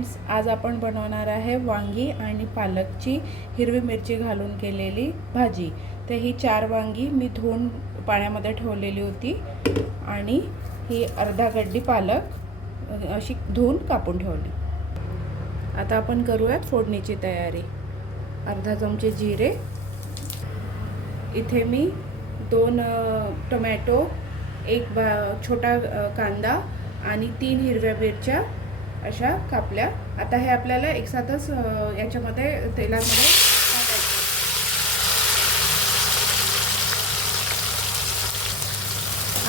Friends, आज आपण बनवणार आहे वांगी आणि पालकची हिरवी मिरची घालून केलेली भाजी। तर ही 4 वांगी मी धुवून पाण्यामध्ये ठेवलेली होती आणि ही अर्धा गड्डी पालक अशी धुवून कापून ठेवली। आता आपण करूयात फोडणीची तयारी। अर्धा चमचे जिरे, इथे मी 2 टोमॅटो, एक छोटा कांदा आणि 3 हिरव्या मिरच्या अशा कापल्या। आता हे आपल्याला एकसाथच याच्यामध्ये तेलामध्ये टाकायचं।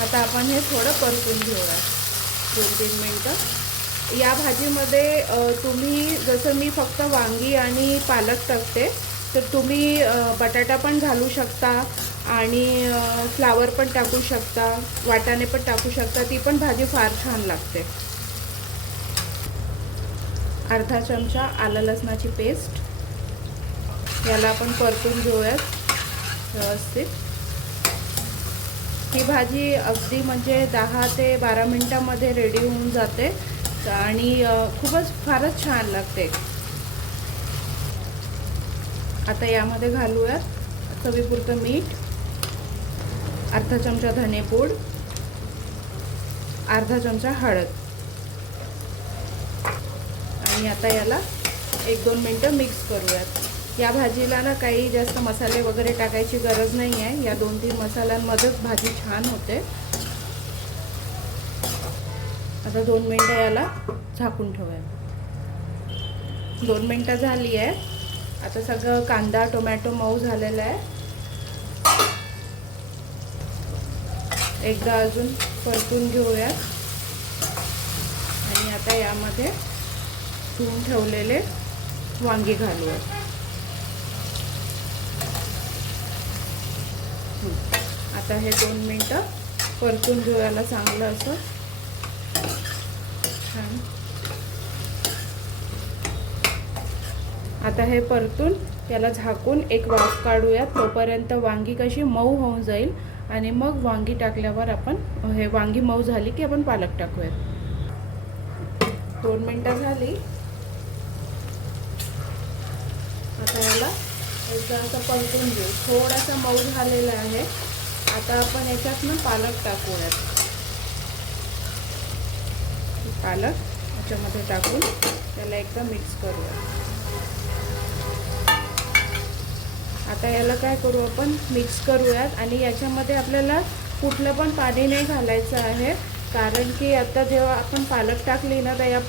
आता आपण हे थोडं परतून घेऊया 2-3 मिनिटं। या भाजीमध्ये तुम्ही जसं मी फक्त वांगी आणि पालक टाकते, तर तुम्ही बटाटा पण घालू शकता आणि फ्लावर पण टाकू शकता, वाटाणे पण टाकू शकता, ती पण भाजी फार छान लागते। अर्धा चमचा आलं लसणाची पेस्ट, याला आपण परतून घेऊयात व्यवस्थित। ही भाजी अगदी म्हणजे 10 ते 12 मिनिटांमध्ये रेडी होऊन जाते आणि फारच छान लागते। आता यामध्ये घालूयात चवीपुरतं मीठ, अर्धा चमचा धनेपूड, अर्धा चमचा हळद आणि आता याला 1-2 मिनिटं मिक्स करूयात। या भाजीला ना काही जास्त मसाले वगैरे टाकायची गरज नाही आहे, या 2-3 मसाल्यांमध्येच भाजी छान होते। आता 2 मिनिटं याला झाकून ठेवूया। 2 मिनिटं झाली आहे। आता सगळं कांदा टोमॅटो मऊ झालेला आहे। एकदा अजून परतून घेऊयात आणि आता यामध्ये धुवून ठेवलेले वांगी घालूयात। आता हे 2 मिनिटं परतून घेऊयाला चांगलं असं छान। आता हे परतून याला झाकून एक वाफ काढूयात, तोपर्यंत वांगी कशी मऊ होऊन जाईल आणि मग वांगी टाकल्यावर आपण हे वांगी मऊ झाली की आपण पालक टाकूयात। 2 मिनिटं झाली। आता याला एकदा असं परतून घेऊ। थोडासा मऊ झालेला आहे। आता आपण याच्यातनं पालक टाकूयात। पालक याच्यामध्ये टाकून त्याला एकदा मिक्स करूया। आता याला काय करू, आपण मिक्स करूयात आणि याच्यामध्ये आपल्याला कुठलं पण पाणी नाही घालायचं आहे, कारण की आता जेव्हा आपण पालक टाकली ना, तर या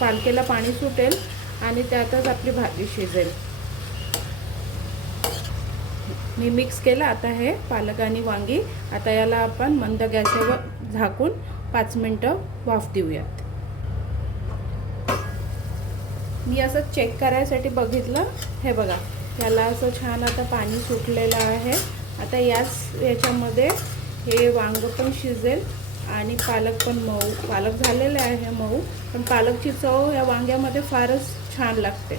पालकेला पाणी सुटेल आणि त्यातच आपली भाजी शिजेल। मी मिक्स केलं आता हे पालक आणि वांगी। आता याला आपण मंद गॅसवर झाकून 5 मिनिटं वाफ देऊयात। मी असं चेक करायसाठी बघितलं, हे बघा याला असं छान आता पाणी सुटलेलं आहे। आता याच्यामध्ये हे वांग पण शिजेल आणि पालक पण पालक झालेलं आहे मऊ, पण पालकची चव या वांग्यामध्ये फारच छान लागते।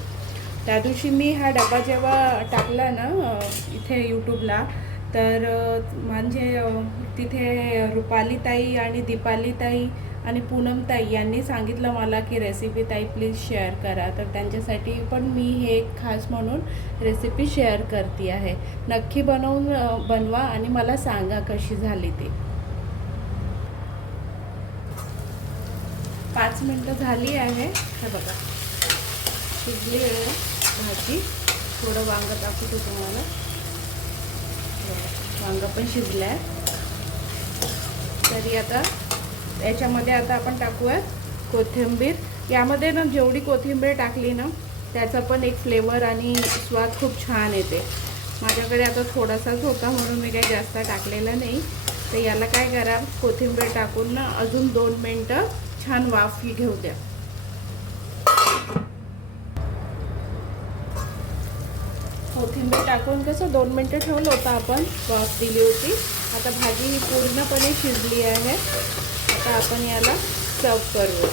त्या दिवशी मी हा डबा जेव्हा टाकला ना इथे यूट्यूबला, तर म्हणजे तिथे रुपाली ताई आणि दीपाली ताई आणि पूनम ताई यांनी सांगितलं मला की रेसिपी ताई प्लीज शेअर करा, तर त्यांच्यासाठी पण मी हे खास म्हणून रेसिपी शेअर करते आहे। नक्की बनवा आणि मला सांगा कशी झाली ती। 5 मिनिटं झाली आहे, हे बघा शिजली आहे भाजी। थोडं वांग दाखवतो तुम्हाला, वांग पण शिजलं आहे। तरी आता याच्यामध्ये आता आपण टाकूया कोथिंबीर। यामध्ये ना जेवढी कोथिंबीर टाकली ना, त्याचा पण एक फ्लेवर आणि स्वाद खूप छान येते। माझ्याकडे आता थोडासाच होता म्हणून मी काही जास्त टाकलेलं नाही। तर याला काय करा, कोथिंबीर टाकून ना अजून 2 मिनिटं छान वाफ घेऊ द्या। कोथिंबीर टाकून कसं 2 मिनिटं ठेवलं होतं आपण, वाफ दिली होती। आता भाजी ही पूर्णपणे शिजली आहे। आता आपण याला सर्व करूया।